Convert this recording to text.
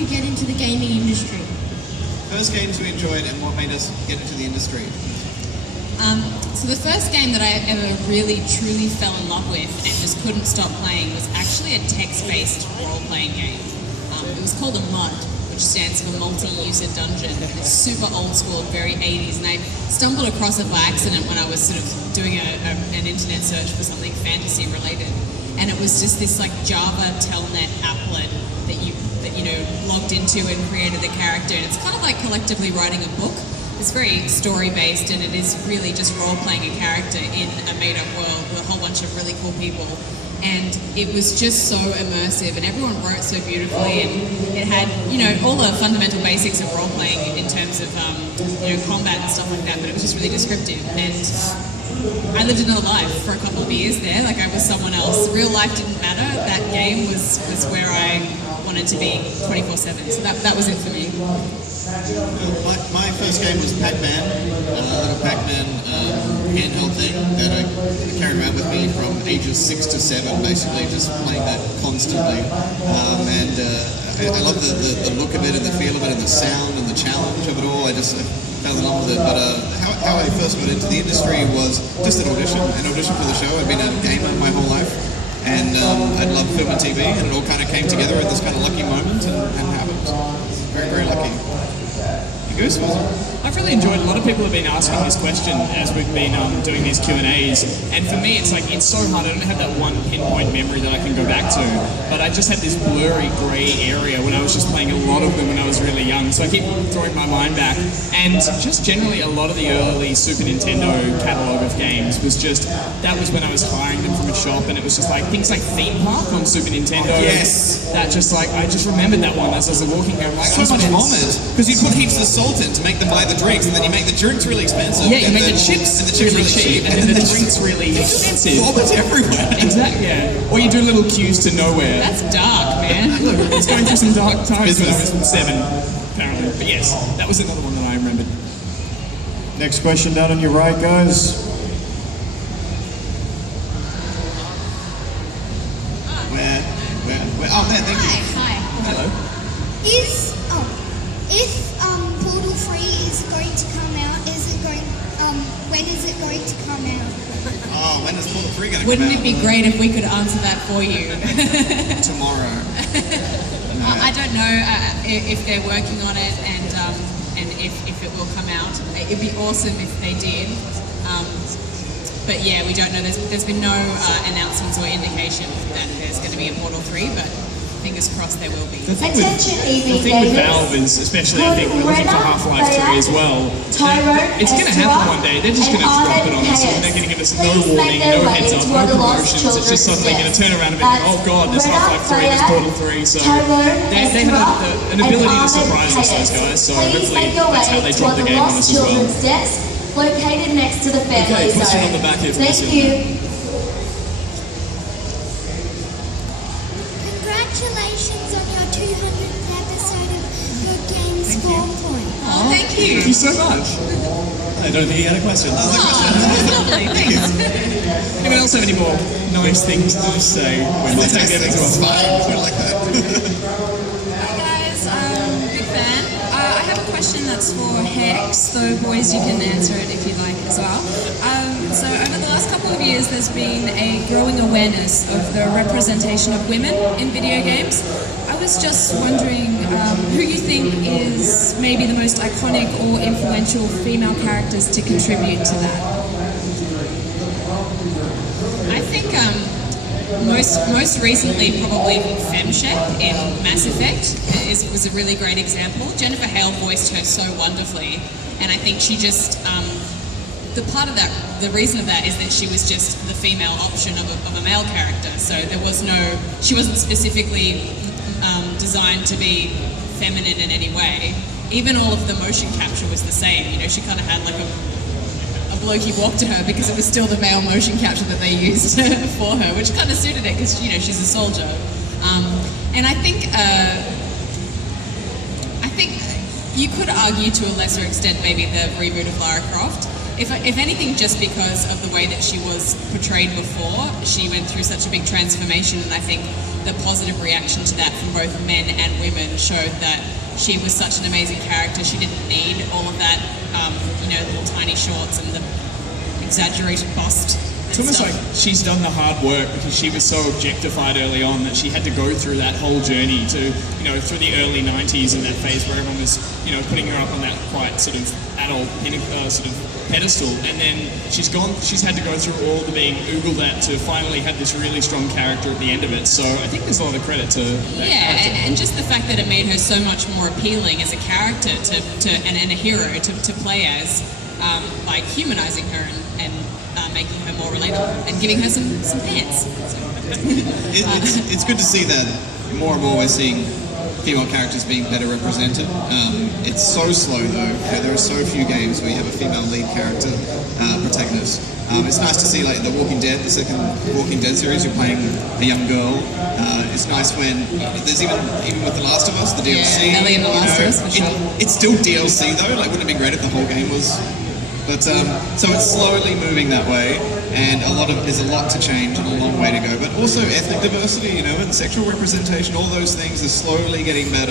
you get into the gaming industry? First games we enjoyed and what made us get into the industry. So the first game that I ever really truly fell in love with and just couldn't stop playing was actually a text-based role-playing game. It was called a MUD, which stands for Multi-User Dungeon. It's super old school, very 80s, and I stumbled across it by accident when I was sort of doing an internet search for something fantasy related. And it was just this like Java telnet applet that you logged into and created a character. And it's kind of like collectively writing a book. It's very story-based, and it is really just role-playing a character in a made-up world with a whole bunch of really cool people. And it was just so immersive, and everyone wrote so beautifully, and it had, all the fundamental basics of role-playing in terms of, combat and stuff like that, but it was just really descriptive. And I lived another life for a couple of years there, like I was someone else. Real life didn't matter. That game was where I wanted to be 24/7, so that was it for me. My first game was Pac-Man, a little Pac-Man handheld thing that I carried around with me from ages 6 to 7, basically, just playing that constantly. I love the look of it and the feel of it and the sound and the challenge of it all. I just fell in love with it. But how I first got into the industry was just an audition for the show. I'd been a gamer my whole life. And I'd loved film and TV, and it all kind of came together at this kind of lucky moment and happened. Very, very lucky. Goose, was it? I've really enjoyed. A lot of people have been asking this question as we've been doing these Q&As, and for me it's so hard. I don't have that one pinpoint memory that I can go back to, but I just had this blurry grey area when I was just playing a lot of them when I was really young, so I keep throwing my mind back. And just generally a lot of the early Super Nintendo catalogue of games was that was when I was hiring them from a shop, and it was just like things like Theme Park on Super Nintendo. Yes! That I just remembered that one as I was walking around. So much vomit, because you put heaps of salt in to make them buy the drinks, and then you make the drinks really expensive. Yeah, you make the chips really cheap, and then the drinks really expensive. Vomit everywhere. Exactly, yeah. Or you do little queues to nowhere. That's dark, man. Look, it's going through some dark times when I was 7, apparently. But yes, that was another one that I remembered. Next question down on your right, guys. Where? Oh, there, thank you. Hi. Hello. If Portal 3 is going to come out, when is it going to come out? Oh, when is Portal 3 going to come out? Wouldn't it be great if we could answer that for you? Tomorrow. I don't know if they're working on it and if it will come out. It'd be awesome if they did. But yeah, we don't know. There's been no announcements or indication that there's going to be a Portal 3, but fingers crossed there will be. The thing with Valve is, especially I think we're looking for Half-Life 3 as well, it's going to happen one day. They're just going to drop it on us, and they're going to give us no warning, no heads up, no promotions. It's just suddenly going to turn around and be like, oh god, there's Half-Life 3, there's Portal 3, so they have an ability to surprise us, those guys, so hopefully that's how they drop the game on us as well. Located next to the family Okay, question on the back here. Thank you. Congratulations on your 200th episode of Good Games Score Point. Oh, thank you. Thank you so much. I don't think you had a question. Lovely, thanks. Anyone else have any more nice things to just say when they take it into us? I like that. Hi guys, big fan. I have a question that's for Hex, though boys you can answer it if you'd like as well. So over the last couple of years there's been a growing awareness of the representation of women in video games. I was just wondering who you think is maybe the most iconic or influential female characters to contribute to that. I think most recently probably Femshek in Mass Effect was a really great example. Jennifer Hale voiced her so wonderfully, and I think she just the reason of that is that she was just the female option of a male character. So she wasn't specifically designed to be feminine in any way. Even all of the motion capture was the same. She kind of had like a blokey walk to her because it was still the male motion capture that they used for her, which kind of suited it because she's a soldier. And I think you could argue to a lesser extent maybe the reboot of Lara Croft. If anything, just because of the way that she was portrayed before, she went through such a big transformation, and I think the positive reaction to that from both men and women showed that she was such an amazing character. She didn't need all of that, little tiny shorts and the exaggerated bust. It's almost like she's done the hard work because she was so objectified early on that she had to go through that whole journey to, through the early 90s and that phase where everyone was, putting her up on that quite sort of adult sort of pedestal. And then she's had to go through all the being oogled at to finally have this really strong character at the end of it. So I think there's a lot of credit to that character. And just the fact that it made her so much more appealing as a character and a hero to play as, by humanizing her and making her more relatable and giving her some pants. So. It's good to see that more and more we're seeing female characters being better represented. It's so slow though. There are so few games where you have a female lead character protagonist. It's nice to see like The Walking Dead, the second Walking Dead series, you're playing a young girl. It's nice when there's even with The Last of Us, the DLC. Yeah, Ellie and The Last of Us for sure. It's still DLC though. Like, wouldn't it be great if the whole game was? But so it's slowly moving that way, and there's a lot to change and a long way to go. But also ethnic diversity, and sexual representation, all those things are slowly getting better.